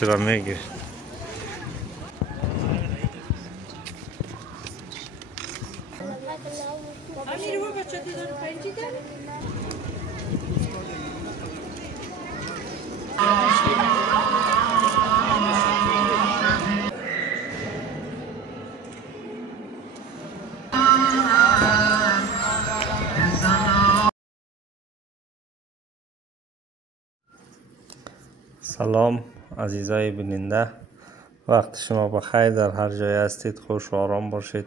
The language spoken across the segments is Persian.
چرا میگیر؟ سلام عزیزای بیننده، وقت شما بخیر. در هر جای هستید خوش و آرام باشید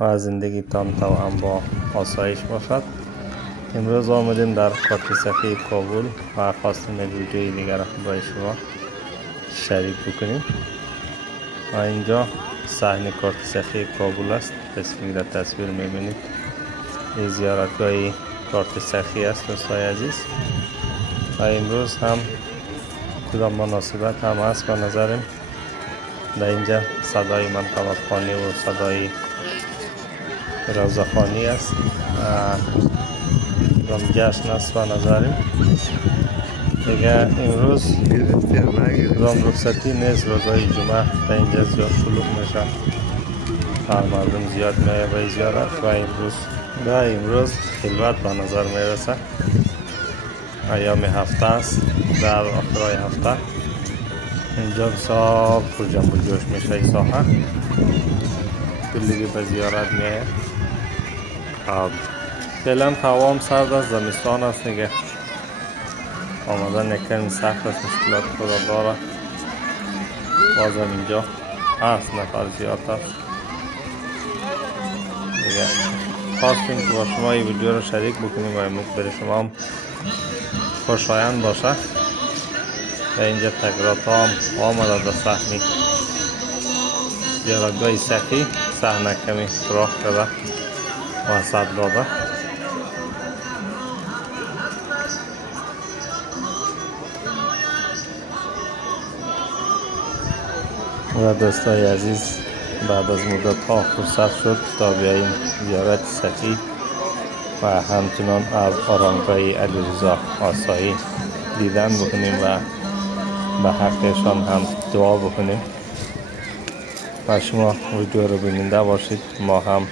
و زندگیتان توأم با آسایش باشد. امروز آمدیم در کارت سخی کابل و خواستیم یک ویدیوی دیگر با شما شریک بکنیم. و اینجا صحن کارت سخی کابل است. قسمی در تصویر میبینید این زیارتگاه کارت سخی است دوستای عزیز. و امروز هم کدام مناسبت هم هست به نظرم در اینجا صدای منطقه خانی و صدای روزه خانی است. کدام جشن است به نظرم دیگه. امروز کدام رخصتی نیست، روزهای جمعه در اینجا زیاد شلوغ میشه و مردم زیاد میایه به زیارت. و امروز خلوت به نظر میرسه. ایام هفته است، در آخرای هفته اینجا بسیار پر جنب و جوش میشه. این ساحه کلی به زیارت میایه. فعلا هوا هم سرد است، زمستان است دیگه. آمدن یک کمی سخت است، مشکلات خود داره. بازم اینجا هست، نفر زیاد است دیگه. خواستیم که با شما این ویدیو رو شریک بکنیم و امید برای شما هم خوشایند باشه. و اینجا تغییرات هم آمده در صحنه زیارتگاه سخی. صحنه کمی راه شده وسط داده. و دوستای عزیز، بعد از مدت ها فرصت شد تا بیاییم زیارت سخی و همچنان از آرامگاه علیرضا آسایی دیدن بکنیم و به حقشان هم دعا بکنیم. و شما ویدیو رو بیننده باشید، ما هم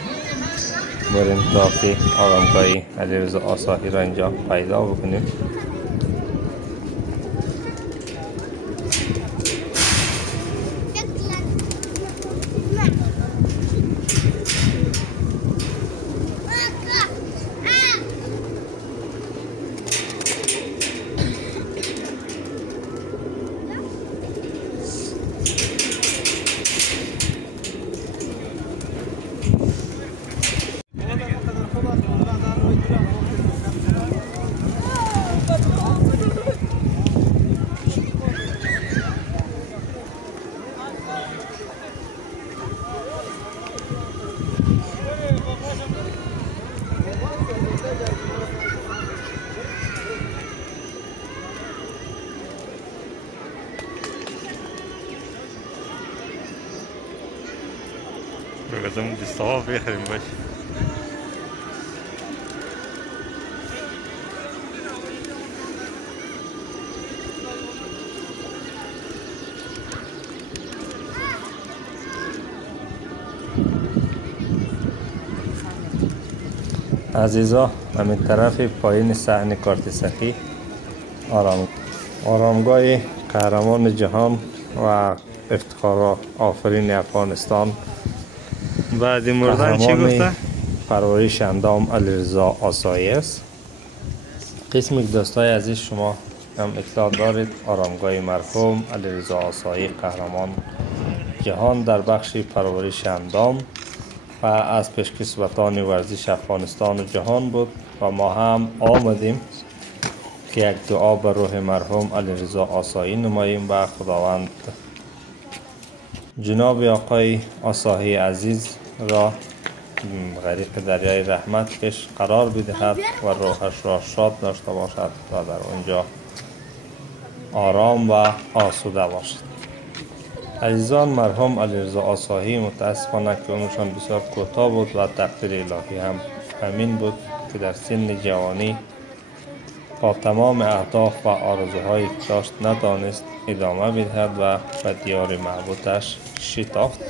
بریم تا که آرامگاه علیرضا آسایی را اینجا پیدا بکنیم. بگذارم دسته ها بخریم باش. عزیزا، همین طرف پایین صحن کارت سخی آرامگاه قهرمان جهان و افتخار آفرین افغانستان بعد مردن چی گفته؟ پرورش اندام علیرضا آسایی است. قسمی دوستای عزیز شما هم اطلاع دارید آرامگاه مرحوم علیرضا آسایی قهرمان جهان در بخش پرورش اندام و از پیشکسوتان ورزش افغانستان و جهان بود و ما هم آمدیم که یک دعا به روح مرحوم علیرضا آسایی نماییم و خداوند جناب آقای آسایی عزیز را غریق دریای رحمت پیش قرار بدهد و روحش را شاد داشته باشد و در آنجا آرام و آسوده باشد. عزیزان، مرحوم علیرضا آسایی متاسفانه که عمرشان بسیار کوتاه بود و تقدیر الهی هم همین بود که در سن جوانی با تمام اهداف و آرزوهایی که داشت نتوانست ادامه بدهد و به دیار معبودش شتافت.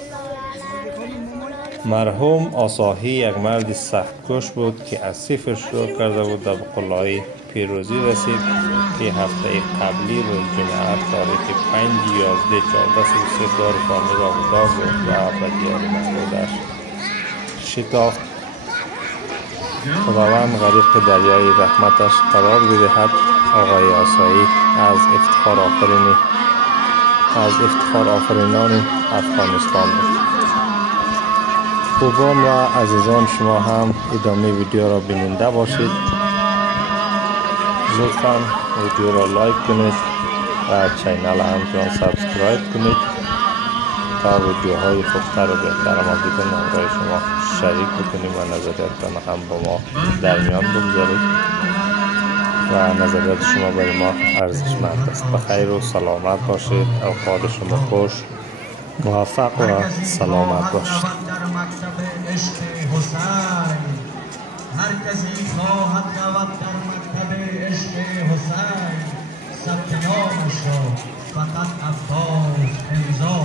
مرحوم آساهی یک مرد سخت‌کوش بود که از صفر شروع کرده بود و به قله‌های پیروزی رسید که هفته قبلی روز جمعه تاریخ 5/11/1433 دار فانی را وداع گفت و به دیار معبودش شتافت. خداوند غریق دریای رحمتش قرار بدهد. آقای آسایی از افتخار آفرینان افغانستان بود. خوبان و عزیزان، شما هم ادامه ویدیو را بیننده باشید. لطفاً ویدیو را لایک کنید و چینل همچنان سابسکرایب کنید تا ویدیوهای خوبتر و بهتر ما بدون همراه شما شریک بکنیم و نظریاتتان هم با ما در میان بگذارید و نظریات شما برای ما ارزشمند است. بخیر و سلامت باشید. اوقات شما خوش، موفق و سلامت باشید. هر کسی خواهد رود در مکتب عشق حسین، ثبت نامش را فقط عباس امضا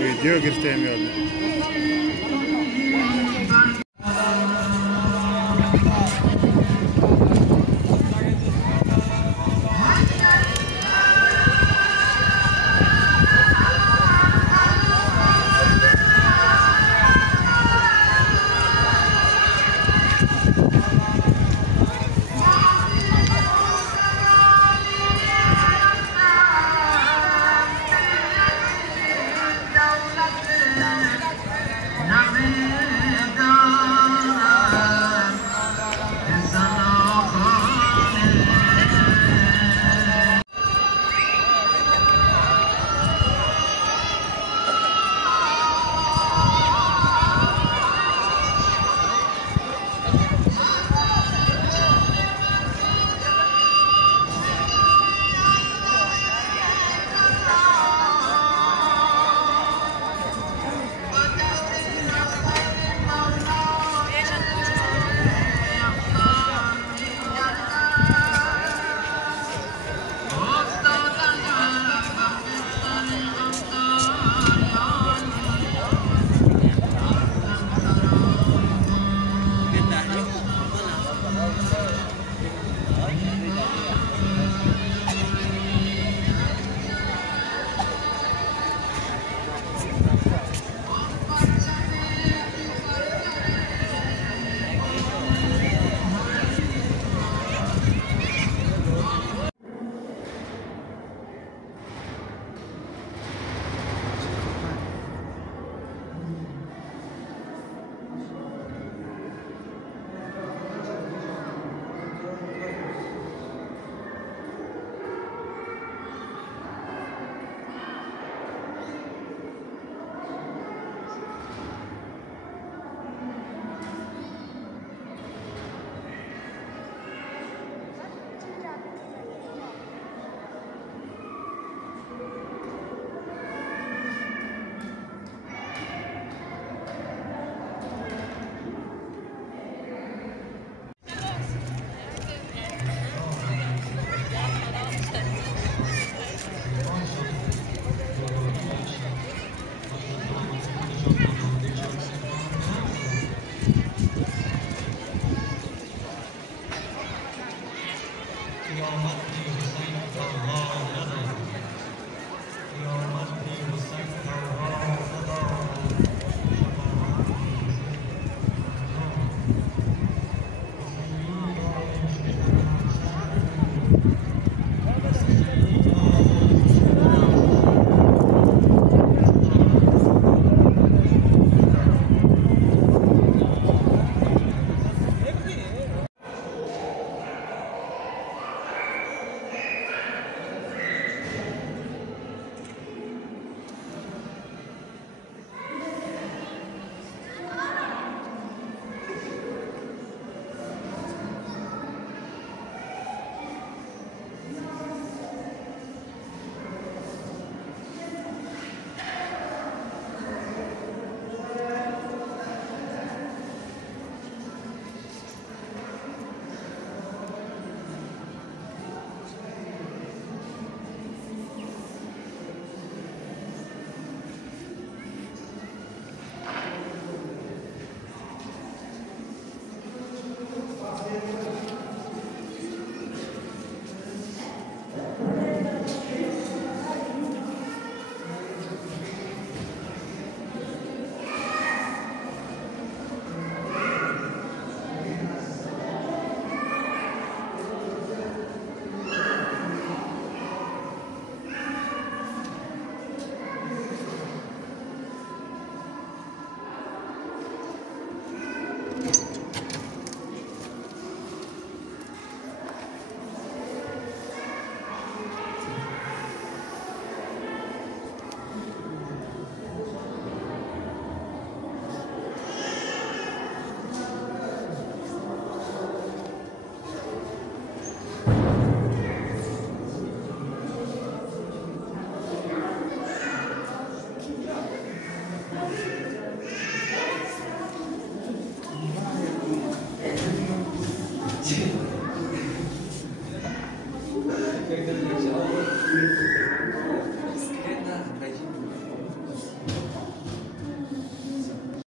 ویدیو گرفته میاد. قیامت حسین الله